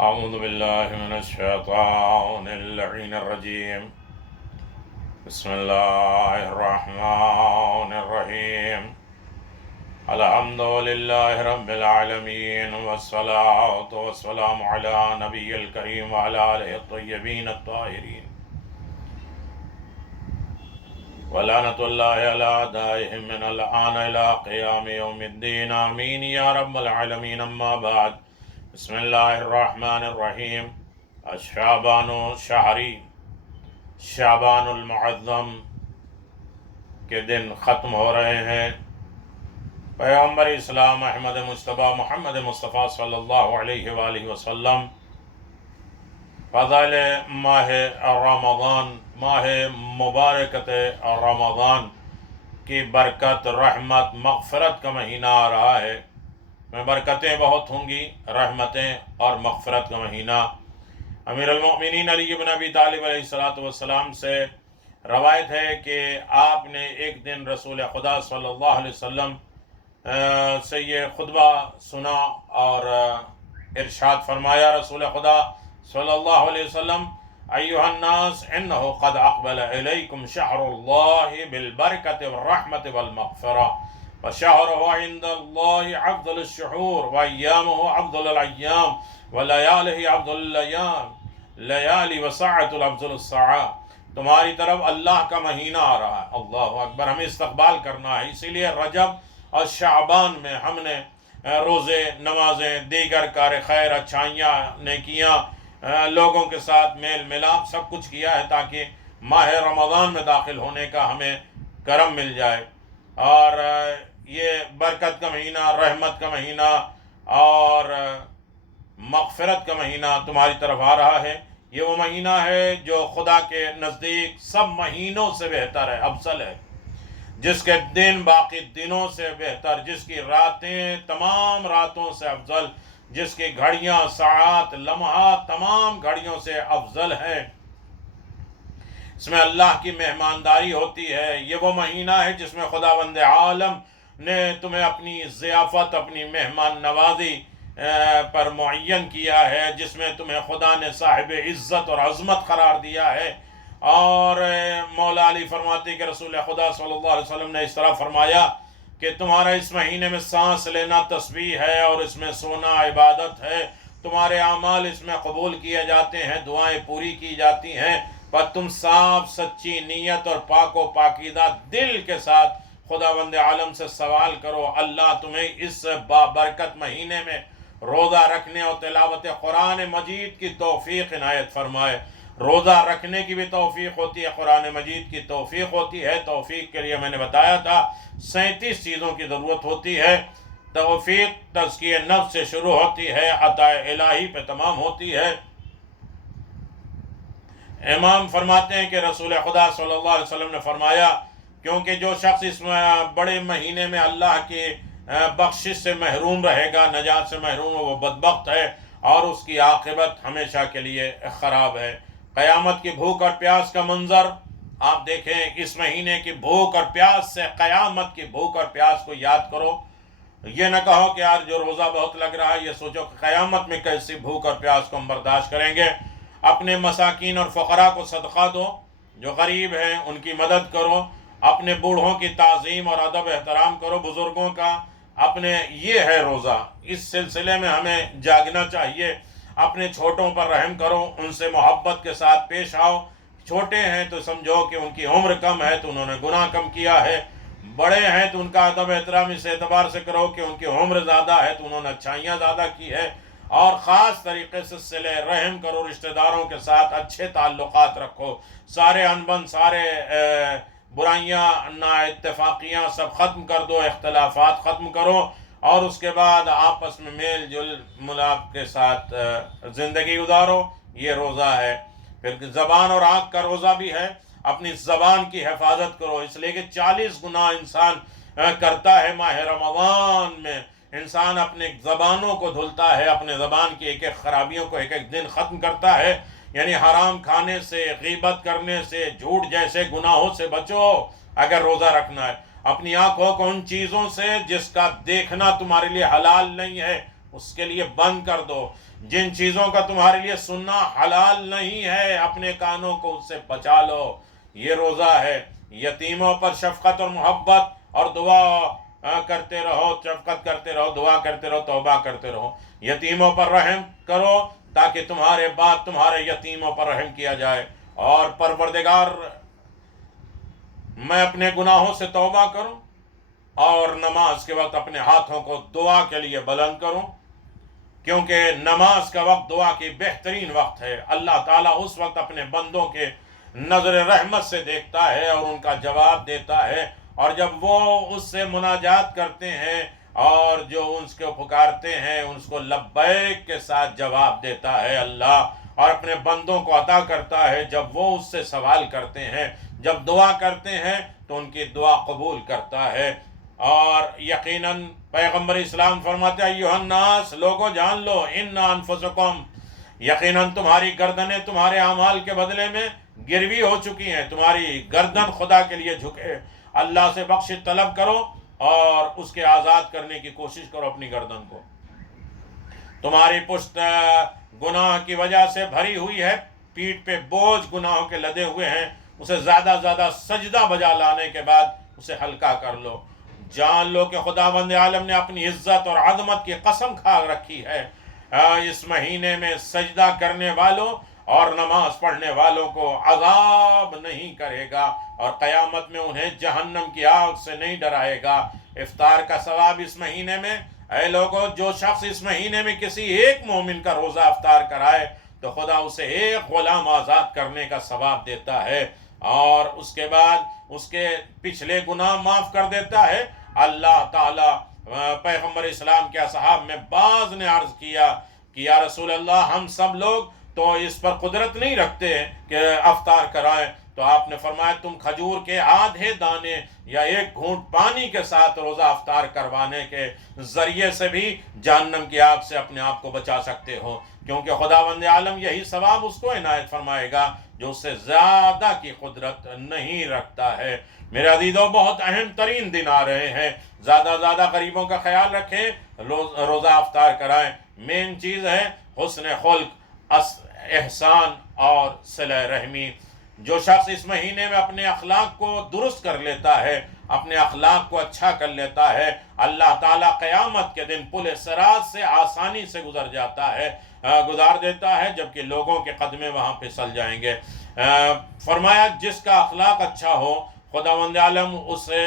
أعوذ بالله من الشيطان اللعين الرجيم. بسم الله الرحمن الرحيم. الحمد لله رب العالمين والصلاة والسلام على نبي الكريم وعلى آله الطيبين الطاهرين ولعنة الله على أعدائهم من الآن إلى قيام يوم الدين آمين يا رب العالمين. أما بعد، بسم اللہ الرحمن الرحیم. شعبان شہری، شعبان المعظم کے دن ختم ہو رہے ہیں. پیغمبر اسلام احمد مصطفیٰ محمد مصطفیٰ صلی اللہ علیہ وآلہ وسلم فضائل ماہ رمضان، ماہ مبارکت رمضان کی برکت، رحمت، مغفرت کا مہینہ آ رہا ہے. میں برکتیں بہت ہوں گی، رحمتیں اور مغفرت کا مہینہ. امیر المؤمنین علی بن ابی طالب علیہ السلام سے روایت ہے کہ آپ نے ایک دن رسول خدا صلی اللہ علیہ وسلم سے یہ خطبہ سنا اور ارشاد فرمایا. رسول خدا صلی اللہ علیہ وسلم: ایھا الناس انہ قد اقبل الیکم شہر اللہ بالبرکۃ والرحمۃ والمغفرہ، وشهره عند الله افضل الشهور وايامه افضل الايام ولياليه افضل الايام ليالي وساعة افضل الساعات. تمہاری طرف اللہ کا مہینہ آ رہا ہے. اللہ اکبر. ہمیں استقبال کرنا ہے. اسی لیے رجب اور شعبان میں ہم نے روزے، نمازیں، دیگر کار خیر، اچھائیاں، نیکیاں، لوگوں کے ساتھ میل ملاپ سب کچھ کیا ہے تاکہ ماہ رمضان میں داخل ہونے کا ہمیں کرم مل جائے. اور یہ برکت کا مہینہ، رحمت کا مہینہ اور مغفرت کا مہینہ تمہاری طرف آ رہا ہے. یہ وہ مہینہ ہے جو خدا کے نزدیک سب مہینوں سے بہتر ہے، افضل ہے، جس کے دن باقی دنوں سے بہتر، جس کی راتیں تمام راتوں سے افضل، جس کی گھڑیاں، ساعات، لمحات تمام گھڑیوں سے افضل ہیں. اس میں اللہ کی مہمانداری ہوتی ہے. یہ وہ مہینہ ہے جس میں خداوند عالم نے تمہیں اپنی ضیافت، اپنی مہمان نوازی پر معین کیا ہے، جس میں تمہیں خدا نے صاحب عزت اور عظمت قرار دیا ہے. اور مولا علی فرماتے کہ رسول خدا صلی اللہ علیہ وسلم نے اس طرح فرمایا کہ تمہارا اس مہینے میں سانس لینا تسبیح ہے اور اس میں سونا عبادت ہے. تمہارے اعمال اس میں قبول کیے جاتے ہیں، دعائیں پوری کی جاتی ہیں، پر تم صاف سچی نیت اور پاک و پاکیزہ دل کے ساتھ خداوند عالم سے سوال کرو. اللہ تمہیں اس بابرکت مہینے میں روزہ رکھنے اور تلاوت قرآن مجید کی توفیق عنایت فرمائے. روزہ رکھنے کی بھی توفیق ہوتی ہے، قرآن مجید کی توفیق ہوتی ہے. توفیق کے لیے میں نے بتایا تھا 37 چیزوں کی ضرورت ہوتی ہے. توفیق تزکیہ نفس سے شروع ہوتی ہے، عطا الہی پہ تمام ہوتی ہے. امام فرماتے ہیں کہ رسول خدا صلی اللہ علیہ وسلم نے فرمایا کیونکہ جو شخص اس بڑے مہینے میں اللہ کی بخشش سے محروم رہے گا، نجات سے محروم ہے، وہ بدبخت ہے اور اس کی عاقبت ہمیشہ کے لیے خراب ہے. قیامت کی بھوک اور پیاس کا منظر آپ دیکھیں. اس مہینے کی بھوک اور پیاس سے قیامت کی بھوک اور پیاس کو یاد کرو. یہ نہ کہو کہ یار جو روزہ بہت لگ رہا ہے، یہ سوچو کہ قیامت میں کیسی بھوک اور پیاس کو ہم برداشت کریں گے. اپنے مساکین اور فقراء کو صدقہ دو، جو غریب ہیں ان کی مدد کرو. اپنے بوڑھوں کی تعظیم اور ادب احترام کرو، بزرگوں کا. اپنے یہ ہے روزہ. اس سلسلے میں ہمیں جاگنا چاہیے. اپنے چھوٹوں پر رحم کرو، ان سے محبت کے ساتھ پیش آؤ. چھوٹے ہیں تو سمجھو کہ ان کی عمر کم ہے تو انہوں نے گناہ کم کیا ہے. بڑے ہیں تو ان کا ادب احترام اس اعتبار سے کرو کہ ان کی عمر زیادہ ہے تو انہوں نے اچھائیاں زیادہ کی ہے. اور خاص طریقے سے صلہ رحم کرو، رشتہ داروں کے ساتھ اچھے تعلقات رکھو. سارے انبن، سارے برائیاں، نا اتفاقیاں سب ختم کر دو، اختلافات ختم کرو اور اس کے بعد آپس میں میل جل ملاپ کے ساتھ زندگی گزارو. یہ روزہ ہے. پھر زبان اور آنکھ کا روزہ بھی ہے. اپنی زبان کی حفاظت کرو، اس لیے کہ 40 گناہ انسان کرتا ہے ماہ رمضان میں. انسان اپنے زبانوں کو دھلتا ہے، اپنے زبان کی ایک ایک خرابیوں کو ایک ایک دن ختم کرتا ہے. یعنی حرام کھانے سے، غیبت کرنے سے، جھوٹ جیسے گناہوں سے بچو اگر روزہ رکھنا ہے. اپنی آنکھوں کو ان چیزوں سے جس کا دیکھنا تمہارے لیے حلال نہیں ہے اس کے لیے بند کر دو۔ جن چیزوں کا تمہارے لیے سننا حلال نہیں ہے اپنے کانوں کو اس سے بچا لو۔ یہ روزہ ہے۔ یتیموں پر شفقت اور محبت اور دعا کرتے رہو، شفقت کرتے رہو، دعا کرتے رہو، توبہ کرتے رہو۔ یتیموں پر رحم کرو تاکہ تمہارے بعد تمہارے یتیموں پر رحم کیا جائے۔ اور پروردگار میں اپنے گناہوں سے توبہ کروں اور نماز کے وقت اپنے ہاتھوں کو دعا کے لیے بلند کروں، کیونکہ نماز کا وقت دعا کی بہترین وقت ہے۔ اللہ تعالیٰ اس وقت اپنے بندوں کے نظر رحمت سے دیکھتا ہے اور ان کا جواب دیتا ہے، اور جب وہ اس سے مناجات کرتے ہیں اور جو اس کو پکارتے ہیں اس کو لبیک کے ساتھ جواب دیتا ہے اللہ، اور اپنے بندوں کو عطا کرتا ہے جب وہ اس سے سوال کرتے ہیں، جب دعا کرتے ہیں تو ان کی دعا قبول کرتا ہے۔ اور یقیناً پیغمبر اسلام فرماتے ہیں ایھا الناس، لوگو جان لو، ان انفسکم، یقیناً تمہاری گردنیں تمہارے اعمال کے بدلے میں گروی ہو چکی ہیں۔ تمہاری گردن خدا کے لیے جھکے، اللہ سے بخشش طلب کرو اور اس کے آزاد کرنے کی کوشش کرو اپنی گردن کو۔ تمہاری پشت گناہ کی وجہ سے بھری ہوئی ہے، پیٹھ پہ بوجھ گناہوں کے لدے ہوئے ہیں، اسے زیادہ زیادہ سجدہ بجا لانے کے بعد اسے ہلکا کر لو۔ جان لو کہ خداوند عالم نے اپنی عزت اور عظمت کی قسم کھا رکھی ہے، اس مہینے میں سجدہ کرنے والوں اور نماز پڑھنے والوں کو عذاب نہیں کرے گا، اور قیامت میں انہیں جہنم کی آگ سے نہیں ڈرائے گا۔ افطار کا ثواب اس مہینے میں، اے لوگوں، جو شخص اس مہینے میں کسی ایک مومن کا روزہ افطار کرائے تو خدا اسے ایک غلام آزاد کرنے کا ثواب دیتا ہے، اور اس کے بعد اس کے پچھلے گناہ معاف کر دیتا ہے۔ اللہ تعالیٰ پیغمبر اسلام کے اصحاب میں بعض نے عرض کیا کہ یا رسول اللہ، ہم سب لوگ تو اس پر قدرت نہیں رکھتے کہ افطار کرائیں، تو آپ نے فرمایا تم کھجور کے آدھے دانے یا ایک گھونٹ پانی کے ساتھ روزہ افطار کروانے کے ذریعے سے بھی جہنم کی آگ سے اپنے آپ کو بچا سکتے ہو، کیونکہ خداوند عالم یہی ثواب اس کو عنایت فرمائے گا جو اس سے زیادہ کی قدرت نہیں رکھتا ہے۔ میرے عزیزوں، بہت اہم ترین دن آ رہے ہیں، زیادہ زیادہ غریبوں کا خیال رکھیں، روزہ افطار کرائیں۔ مین چیز ہے حسن خلق، احسان اور صلہ رحمی۔ جو شخص اس مہینے میں اپنے اخلاق کو درست کر لیتا ہے، اپنے اخلاق کو اچھا کر لیتا ہے، اللہ تعالیٰ قیامت کے دن پل صراط سے آسانی سے گزار دیتا ہے، جبکہ لوگوں کے قدمے وہاں پھسل جائیں گے۔ فرمایا جس کا اخلاق اچھا ہو، خداوند عالم اسے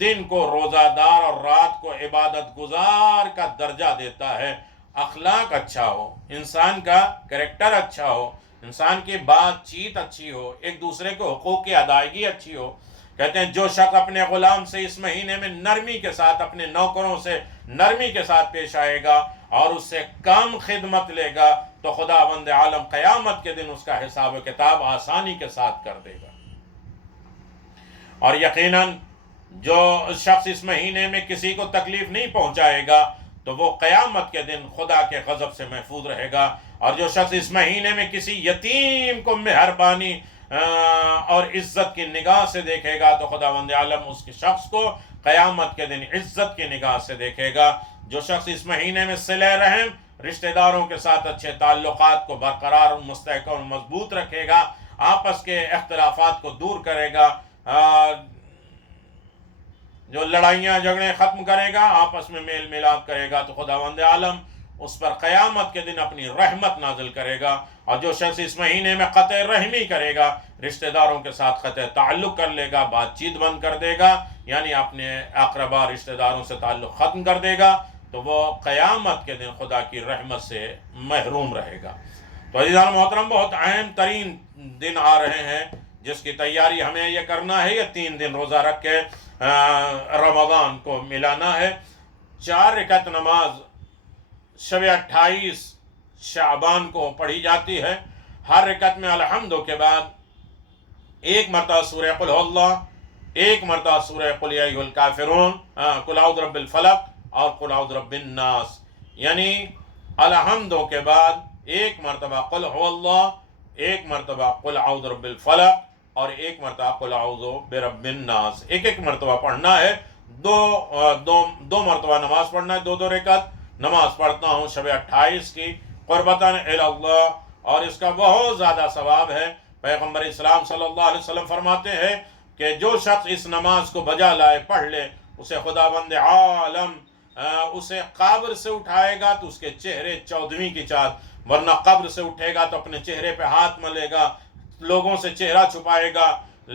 دن کو روزہ دار اور رات کو عبادت گزار کا درجہ دیتا ہے۔ اخلاق اچھا ہو، انسان کا کریکٹر اچھا ہو، انسان کی بات چیت اچھی ہو، ایک دوسرے کے حقوق کی ادائیگی اچھی ہو۔ کہتے ہیں جو شخص اپنے غلام سے اس مہینے میں نرمی کے ساتھ، اپنے نوکروں سے نرمی کے ساتھ پیش آئے گا اور اس سے کم خدمت لے گا تو خداوند عالم قیامت کے دن اس کا حساب و کتاب آسانی کے ساتھ کر دے گا۔ اور یقیناً جو شخص اس مہینے میں کسی کو تکلیف نہیں پہنچائے گا تو وہ قیامت کے دن خدا کے غضب سے محفوظ رہے گا۔ اور جو شخص اس مہینے میں کسی یتیم کو مہربانی اور عزت کی نگاہ سے دیکھے گا تو خداوند عالم اس کے شخص کو قیامت کے دن عزت کی نگاہ سے دیکھے گا۔ جو شخص اس مہینے میں صلہ رحم، رشتہ داروں کے ساتھ اچھے تعلقات کو برقرار، مستحکم اور مضبوط رکھے گا، آپس کے اختلافات کو دور کرے گا، جو لڑائیاں جھگڑے ختم کرے گا، آپس میں میل ملاپ کرے گا، تو خداوند عالم اس پر قیامت کے دن اپنی رحمت نازل کرے گا۔ اور جو شخص اس مہینے میں قطع رحمی کرے گا، رشتہ داروں کے ساتھ قطع تعلق کر لے گا، بات چیت بند کر دے گا، یعنی اپنے اقربا رشتہ داروں سے تعلق ختم کر دے گا، تو وہ قیامت کے دن خدا کی رحمت سے محروم رہے گا۔ تو عزیزان محترم، بہت اہم ترین دن آ رہے ہیں جس کی تیاری ہمیں یہ کرنا ہے۔ یہ 3 دن روزہ رکھ کے رمضان کو ملانا ہے۔ 4 رکعت نماز شب 28 شعبان کو پڑھی جاتی ہے۔ ہر رکعت میں الحمد کے بعد 1 مرتبہ سورہ قل هو اللہ، 1 مرتبہ سورہ قل یا ایھا الکافرون، قل اعوذ برب الفلق اور قل اعوذ برب الناس، یعنی الحمد کے بعد 1 مرتبہ قل هو اللہ، 1 مرتبہ قل اعوذ برب الفلق اور 1 مرتبہ قل اعوذ برب الناس۔ ایک مرتبہ پڑھنا ہے، دو مرتبہ نماز پڑھنا ہے، 2 رکعت نماز پڑھتا ہوں شب 28 کی قربتاً اللہ، اور اس کا بہت زیادہ ثواب ہے۔ پیغمبر اسلام صلی اللہ علیہ وسلم فرماتے ہیں کہ جو شخص اس نماز کو بجا لائے، پڑھ لے، اسے خداوند عالم اسے قبر سے اٹھائے گا تو اس کے چہرے 14ویں کی چاند، ورنہ قبر سے اٹھے گا تو اپنے چہرے پہ ہاتھ ملے گا، لوگوں سے چہرہ چھپائے گا،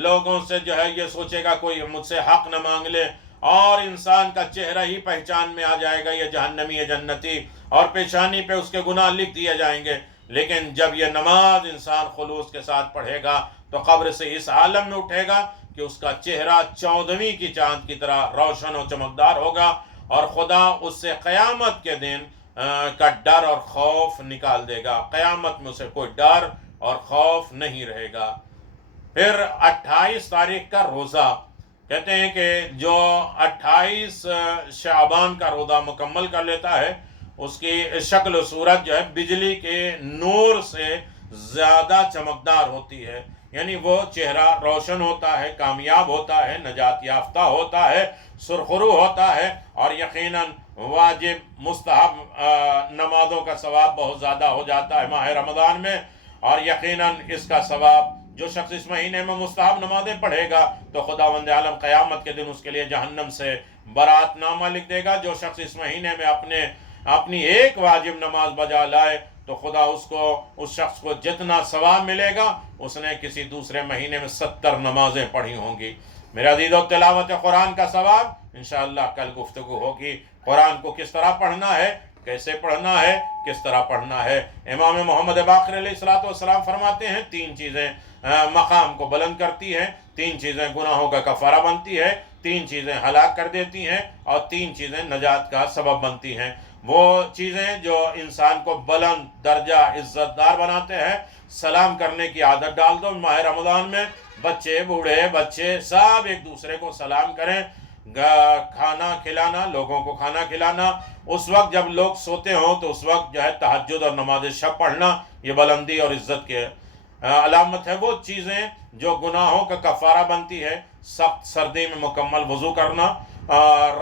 لوگوں سے جو ہے یہ سوچے گا کوئی مجھ سے حق نہ مانگ لے، اور انسان کا چہرہ ہی پہچان میں آ جائے گا یہ جہنمی ہے جنتی، اور پیشانی پہ اس کے گناہ لکھ دیے جائیں گے۔ لیکن جب یہ نماز انسان خلوص کے ساتھ پڑھے گا تو قبر سے اس عالم میں اٹھے گا کہ اس کا چہرہ 14ویں کی چاند کی طرح روشن و چمکدار ہوگا، اور خدا اس سے قیامت کے دن کا ڈر اور خوف نکال دے گا۔ قیامت میں اسے کوئی ڈر اور خوف نہیں رہے گا۔ پھر 28 تاریخ کا روزہ، کہتے ہیں کہ جو 28 شعبان کا روزہ مکمل کر لیتا ہے اس کی شکل و صورت جو ہے بجلی کے نور سے زیادہ چمکدار ہوتی ہے، یعنی وہ چہرہ روشن ہوتا ہے، کامیاب ہوتا ہے، نجات یافتہ ہوتا ہے، سرخرو ہوتا ہے، اور یقیناً واجب مستحب نمازوں کا ثواب بہت زیادہ ہو جاتا ہے ماہ رمضان میں، اور یقیناً اس کا ثواب جو شخص اس مہینے میں مستحب نمازیں پڑھے گا تو خداوند عالم قیامت کے دن اس کے لیے جہنم سے برات نامہ لکھ دے گا۔ جو شخص اس مہینے میں اپنی ایک واجب نماز بجا لائے تو خدا اس شخص کو جتنا ثواب ملے گا اس نے کسی دوسرے مہینے میں 70 نمازیں پڑھی ہوں گی۔ میرے عزیزو، تلاوت قرآن کا ثواب انشاءاللہ کل گفتگو ہوگی۔ قرآن کو کس طرح پڑھنا ہے، کیسے پڑھنا ہے، کس طرح پڑھنا ہے۔ امام محمد باقر علیہ السلام فرماتے ہیں 3 چیزیں مقام کو بلند کرتی ہیں، 3 چیزیں گناہوں کا کفارہ بنتی ہے، 3 چیزیں ہلاک کر دیتی ہیں، اور 3 چیزیں نجات کا سبب بنتی ہیں۔ وہ چیزیں جو انسان کو بلند درجہ عزت دار بناتے ہیں، سلام کرنے کی عادت ڈال دو۔ ماہ رمضان میں بچے، بوڑھے، بچے سب ایک دوسرے کو سلام کریں۔ کھانا کھلانا، لوگوں کو کھانا کھلانا، اس وقت جب لوگ سوتے ہوں تو اس وقت جو ہے تہجد اور نماز شب پڑھنا، یہ بلندی اور عزت کے علامت ہے۔ وہ چیزیں جو گناہوں کا کفارہ بنتی ہے، سخت سردی میں مکمل وضو کرنا،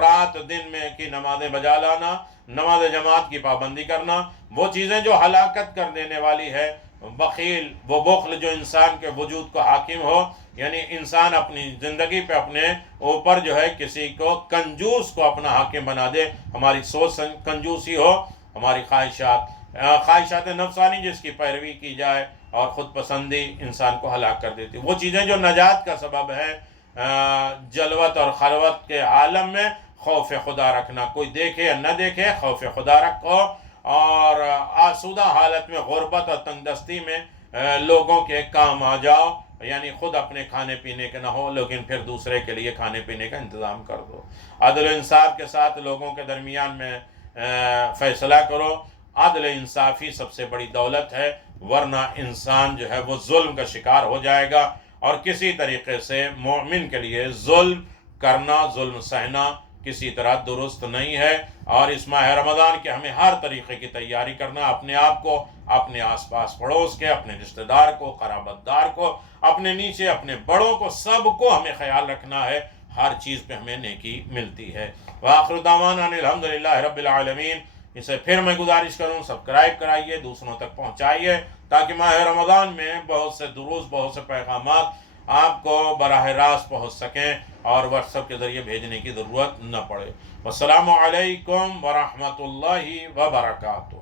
رات دن میں کی نمازیں بجا لانا، نماز جماعت کی پابندی کرنا، وہ چیزیں جو ہلاکت کر دینے والی ہے، بخیل، وہ بخل جو انسان کے وجود کو حاکم ہو، یعنی انسان اپنی زندگی پہ اپنے اوپر جو ہے کسی کو کنجوس کو اپنا حاکم بنا دے، ہماری سوچ کنجوسی ہو، ہماری خواہشات نفسانی جس کی پیروی کی جائے، اور خود پسندی انسان کو ہلاک کر دیتی۔ وہ چیزیں جو نجات کا سبب ہے، جلوت اور خلوت کے عالم میں خوف خدا رکھنا، کوئی دیکھے یا نہ دیکھے خوف خدا رکھو، اور آسودہ حالت میں غربت اور تنگ دستی میں لوگوں کے کام آ جاؤ، یعنی خود اپنے کھانے پینے کے نہ ہو لیکن پھر دوسرے کے لیے کھانے پینے کا انتظام کر دو۔ عدل و انصاف کے ساتھ لوگوں کے درمیان میں فیصلہ کرو۔ عدل انصافی سب سے بڑی دولت ہے، ورنہ انسان جو ہے وہ ظلم کا شکار ہو جائے گا، اور کسی طریقے سے مومن کے لیے ظلم کرنا، ظلم سہنا کسی طرح درست نہیں ہے۔ اور اس ماہ رمضان کے ہمیں ہر طریقے کی تیاری کرنا، اپنے آپ کو، اپنے آس پاس پڑوس کے، اپنے رشتہ دار کو، قرابت دار کو، اپنے نیچے اپنے بڑوں کو، سب کو ہمیں خیال رکھنا ہے، ہر چیز پہ ہمیں نیکی ملتی ہے۔ وآخر دعوانا الحمدللہ رب العالمین۔ اسے پھر میں گزارش کروں، سبسکرائب کرائیے، دوسروں تک پہنچائیے، تاکہ ماہ رمضان میں بہت سے دروس، بہت سے پیغامات آپ کو براہ راست پہنچ سکیں اور واٹس ایپ کے ذریعے بھیجنے کی ضرورت نہ پڑے۔ والسلام علیکم ورحمۃ اللہ وبرکاتہ۔